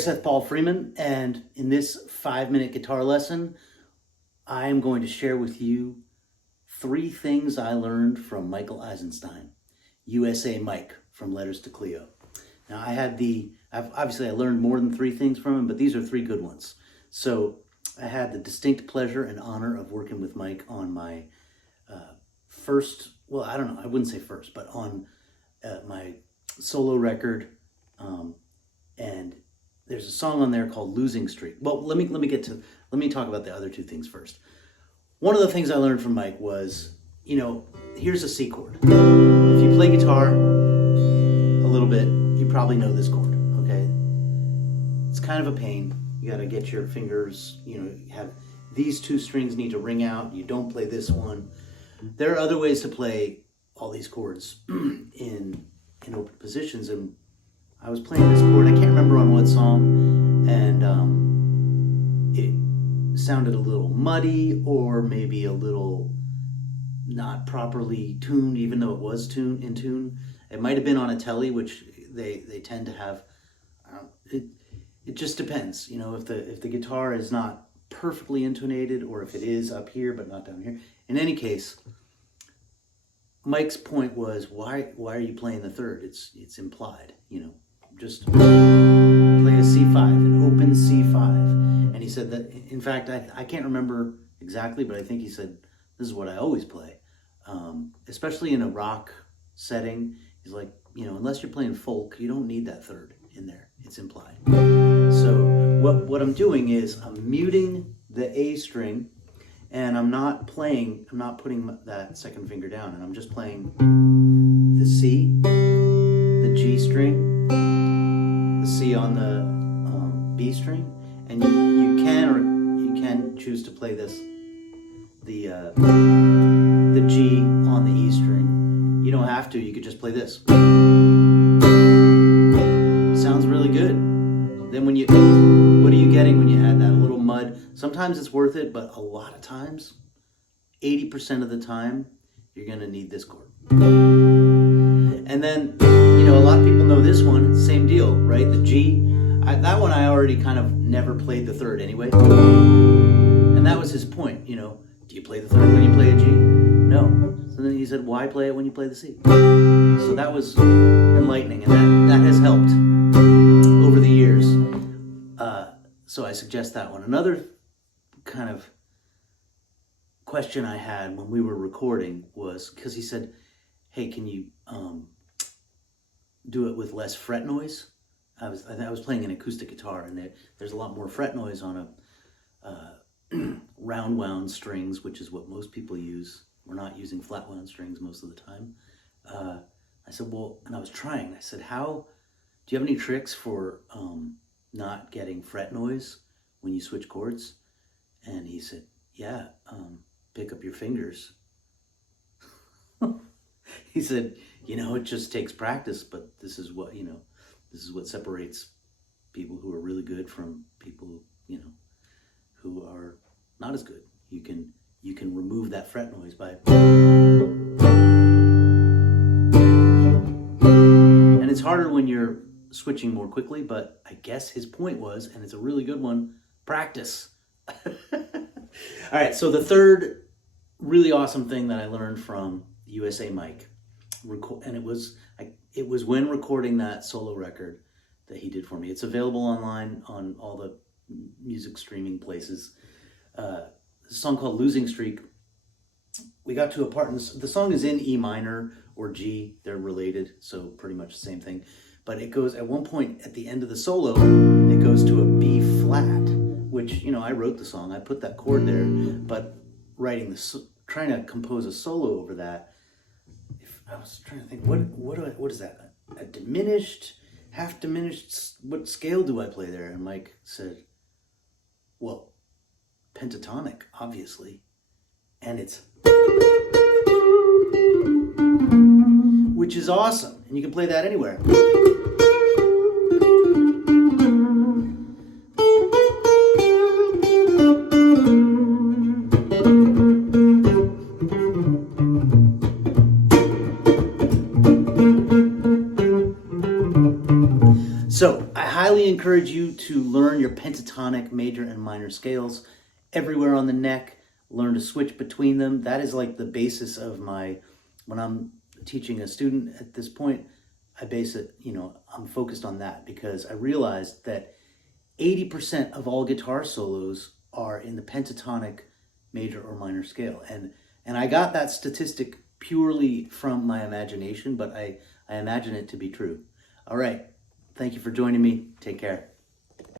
Seth Paul Freeman, and in this 5-minute guitar lesson, I am going to share with you 3 things I learned from Michael Eisenstein, USA Mike from Letters to Cleo. Now obviously I learned more than 3 things from him, but these are 3 good ones. So I had the distinct pleasure and honor of working with Mike on my first, well, I don't know, I wouldn't say first, but on my solo record, and there's a song on there called Losing Streak. Well, let me talk about the other 2 things first. One of the things I learned from Mike was, here's a C chord. If you play guitar a little bit, you probably know this chord, okay? It's kind of a pain. You gotta get your fingers, you have these 2 strings need to ring out. You don't play this one. There are other ways to play all these chords in open positions, and I was playing this chord, I can't remember on what song, and it sounded a little muddy or maybe a little not properly tuned, even though it was in tune. It might have been on a telly, which they tend to have. It just depends, if the guitar is not perfectly intonated, or if it is up here but not down here. In any case, Mike's point was, why are you playing the third? It's implied, just play a C5, an open C5. And he said that, in fact, I can't remember exactly, but I think he said, this is what I always play. Especially in a rock setting, he's like, unless you're playing folk, you don't need that third in there. It's implied. So what I'm doing is I'm muting the A string, and I'm not putting that second finger down, and I'm just playing the C, the G string, the C on the B string, and you can choose to play this, the G on the E string. You don't have to. You could just play this. Sounds really good. Then what are you getting when you add that little mud? Sometimes it's worth it, but a lot of times, 80% of the time, you're gonna need this chord. And then, a lot of people know this one, same deal, right? The G, that one I already kind of never played the third anyway. And that was his point, do you play the third when you play a G? No. So then he said, why play it when you play the C? So that was enlightening, and that has helped over the years. So I suggest that one. Another kind of question I had when we were recording was, because he said, hey, can you do it with less fret noise? I was playing an acoustic guitar, and there's a lot more fret noise on a round wound strings, which is what most people use. We're not using flat wound strings most of the time. I said, well, and I was trying. I said, do you have any tricks for not getting fret noise when you switch chords? And he said, yeah, pick up your fingers. He said, it just takes practice, but this is what separates people who are really good from people, who are not as good. You can remove that fret noise by, and it's harder when you're switching more quickly, but I guess his point was, and it's a really good one, practice. All right, so the third really awesome thing that I learned from USA Mike, and it was when recording that solo record that he did for me. It's available online on all the music streaming places. A song called Losing Streak. We got to a part, the song is in E minor or G. They're related, so pretty much the same thing. But it goes, at one point at the end of the solo, it goes to a B flat, which, I wrote the song, I put that chord there, but trying to compose a solo over that, I was trying to think, what is that? A diminished, half diminished, what scale do I play there? And Mike said, well, pentatonic, obviously. And it's, which is awesome. And you can play that anywhere. So I highly encourage you to learn your pentatonic major and minor scales everywhere on the neck. Learn to switch between them. That is like the basis of when I'm teaching a student at this point, I base it, I'm focused on that because I realized that 80% of all guitar solos are in the pentatonic major or minor scale. And I got that statistic purely from my imagination, but I imagine it to be true. All right. Thank you for joining me. Take care.